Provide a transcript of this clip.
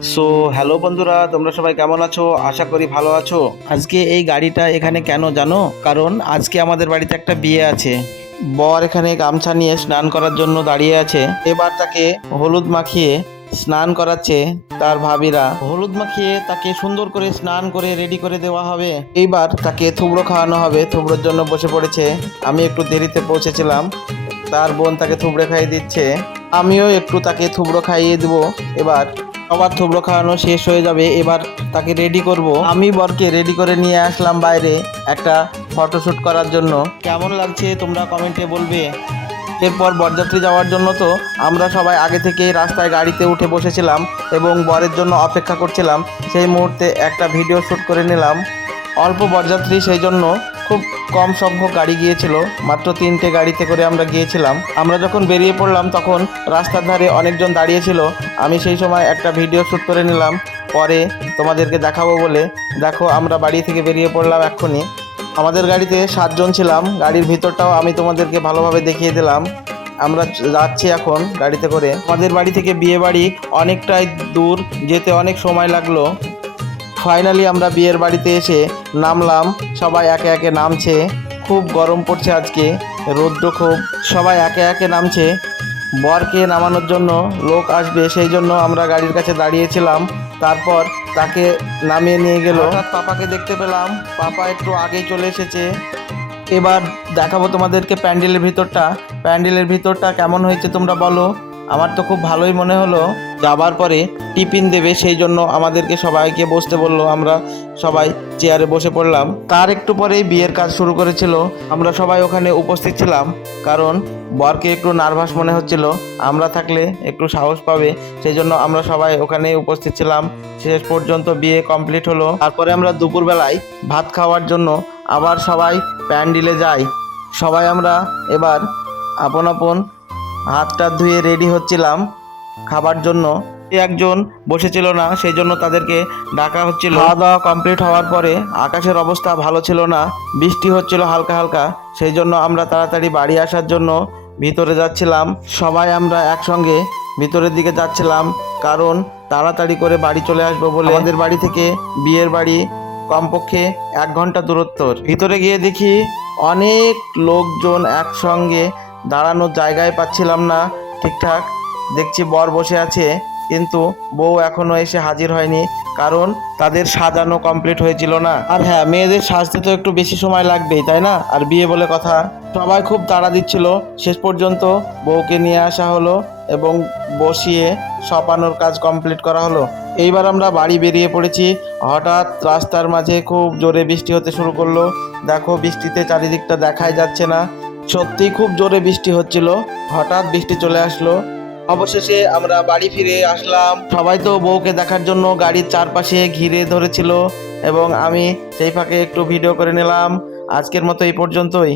So hello বন্ধুরা, তোমরা সবাই কেমন আছো? আশা করি ভালো আছো। আজকে এই গাড়িটা এখানে কেন জানো? কারণ আজকে আমাদের বাড়িতে একটা বিয়ে আছে। বর এখানে গামছা নিয়ে স্নান করার জন্য দাঁড়িয়ে আছে। এবার তাকে হলুদ মাখিয়ে স্নান করাচ্ছে তার ভাবিরা। হলুদ মাখিয়ে তাকে সুন্দর করে স্নান করে রেডি করে দেওয়া হবে। এইবার তাকে থুবড়ো খাওয়ানো হবে। থুবড়োর জন্য বসে পড়েছে। আমি একটু দেরিতে পৌঁছেছিলাম। তার বোন তাকে থুবড়ে খাইয়ে দিচ্ছে। আমিও একটু তাকে থুবড়ো খাইয়ে দেবো। এবার সবার থুবড়ো খাওয়ানো শেষ হয়ে যাবে। এবার তাকে রেডি করব। আমি বরকে রেডি করে নিয়ে আসলাম বাইরে একটা ফটোশ্যুট করার জন্য। কেমন লাগছে তোমরা কমেন্টে বলবে। এরপর বরযাত্রী যাওয়ার জন্য তো আমরা সবাই আগে থেকেই রাস্তায় গাড়িতে উঠে বসেছিলাম এবং বরের জন্য অপেক্ষা করছিলাম। সেই মুহূর্তে একটা ভিডিও শ্যুট করে নিলাম। অল্প বরযাত্রী, সেই জন্য খুব কম সংখ্যক গাড়ি গিয়েছিল। মাত্র 3টে গাড়িতে করে আমরা গিয়েছিলাম। আমরা যখন বেরিয়ে পড়লাম তখন রাস্তার ধারে অনেকজন দাঁড়িয়েছিল। আমি সেই সময় একটা ভিডিও শ্যুট করে নিলাম, পরে তোমাদেরকে দেখাবো বলে। দেখো, আমরা বাড়ি থেকে বেরিয়ে পড়লাম এক্ষুনি। আমাদের গাড়িতে 7জন ছিলাম। গাড়ির ভিতরটাও আমি তোমাদেরকে ভালোভাবে দেখিয়ে দিলাম। আমরা যাচ্ছি এখন গাড়িতে করে। আমাদের বাড়ি থেকে বিয়ে বাড়ি অনেকটাই দূর, যেতে অনেক সময় লাগলো। ফাইনালি আমরা বিয়ের বাড়িতে এসে নামলাম। সবাই একে একে নামছে। খুব গরম পড়ছে আজকে, রৌদ্র খুব। সবাই একে একে নামছে। বরকে নামানোর জন্য লোক আসবে, সেই জন্য আমরা গাড়ির কাছে দাঁড়িয়েছিলাম। তারপর তাকে নামিয়ে নিয়ে গেল। হঠাৎ পাপাকে দেখতে পেলাম। পাপা একটু আগেই চলে এসেছে। এবার দেখাবো তোমাদেরকে প্যান্ডেলের ভিতরটা। প্যান্ডেলের ভিতরটা কেমন হয়েছে তোমরা বলো। আমার তো খুব ভালোই মনে হলো। যাবার পরে টিফিন দেবে, সেই জন্য আমাদেরকে সবাইকে বসতে বললো। আমরা সবাই চেয়ারে বসে পড়লাম। তার একটু পরেই বিয়ের কাজ শুরু করেছিল। আমরা সবাই ওখানে উপস্থিত ছিলাম, কারণ বরকে একটু নার্ভাস মনে হচ্ছিল। আমরা থাকলে একটু সাহস পাবে, সেই জন্য আমরা সবাই ওখানে উপস্থিত ছিলাম। শেষ পর্যন্ত বিয়ে কমপ্লিট হলো। তারপরে আমরা দুপুরবেলায় ভাত খাওয়ার জন্য আবার সবাই প্যান্ডেলে যাই। সবাই আমরা এবার আপন আপন হাতটা ধুয়ে রেডি হচ্ছিলাম খাবার জন্য। একজন বসেছিল না, সেই জন্য তাদেরকে ডাকা হচ্ছিল। খাওয়া দাওয়া কমপ্লিট হওয়ার পরে আকাশের অবস্থা ভালো ছিল না, বৃষ্টি হচ্ছিল হালকা হালকা। সেই জন্য আমরা তাড়াতাড়ি বাড়ি আসার জন্য ভিতরে যাচ্ছিলাম। সবাই আমরা একসঙ্গে ভিতরের দিকে যাচ্ছিলাম, কারণ তাড়াতাড়ি করে বাড়ি চলে আসবো বলে। আমাদের বাড়ি থেকে বিয়ের বাড়ি কমপক্ষে 1 ঘন্টা দূরত্বর। ভিতরে গিয়ে দেখি অনেক লোকজন একসঙ্গে, দাঁড়ানোর জায়গায় পাচ্ছিলাম না ঠিকঠাক। দেখছি বর বসে আছে, কিন্তু বউ এখনো এসে হাজির হয়নি, কারণ তাদের সাজানো কমপ্লিট হয়েছিল না। আর হ্যাঁ, মেয়েদের সাজতে তো একটু বেশি সময় লাগবেই, তাই না? আর বিয়ে বলে কথা। সবাই খুব তাড়া দিচ্ছিল। শেষ পর্যন্ত বউকে নিয়ে আসা হলো এবং বসিয়ে সপানোর কাজ কমপ্লিট করা হলো। এইবার আমরা বাড়ি বেরিয়ে পড়েছি। হঠাৎ রাস্তার মাঝে খুব জোরে বৃষ্টি হতে শুরু করলো। দেখো, বৃষ্টিতে চারিদিকটা দেখাই যাচ্ছে না। সত্যি খুব জোরে বৃষ্টি হচ্ছিল। হঠাৎ বৃষ্টি চলে আসলো। অবশেষে আমরা বাড়ি ফিরে আসলাম। সবাই তো বউকে দেখার জন্য গাড়ির চারপাশে ঘিরে ধরেছিল এবং আমি সেই ফাঁকে একটু ভিডিও করে নিলাম। আজকের মতো এই পর্যন্তই।